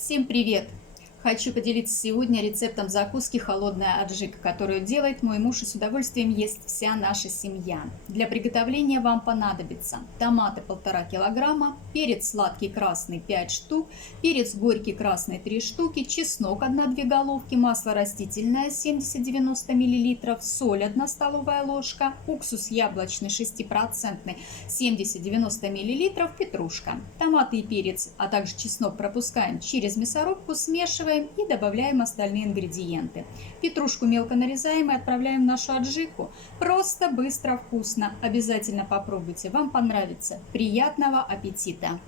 Всем привет! Хочу поделиться сегодня рецептом закуски холодная аджика, которую делает мой муж и с удовольствием ест вся наша семья. Для приготовления вам понадобится томаты 1,5 килограмма, перец сладкий красный 5 штук, перец горький красный 3 штуки, чеснок 1-2 головки, масло растительное 70-90 мл, соль 1 столовая ложка, уксус яблочный 6% 70-90 мл, петрушка. Томаты и перец, а также чеснок пропускаем через мясорубку, смешиваем и добавляем остальные ингредиенты. Петрушку мелко нарезаем и отправляем в нашу аджику. Просто, быстро, вкусно. Обязательно попробуйте, вам понравится. Приятного аппетита!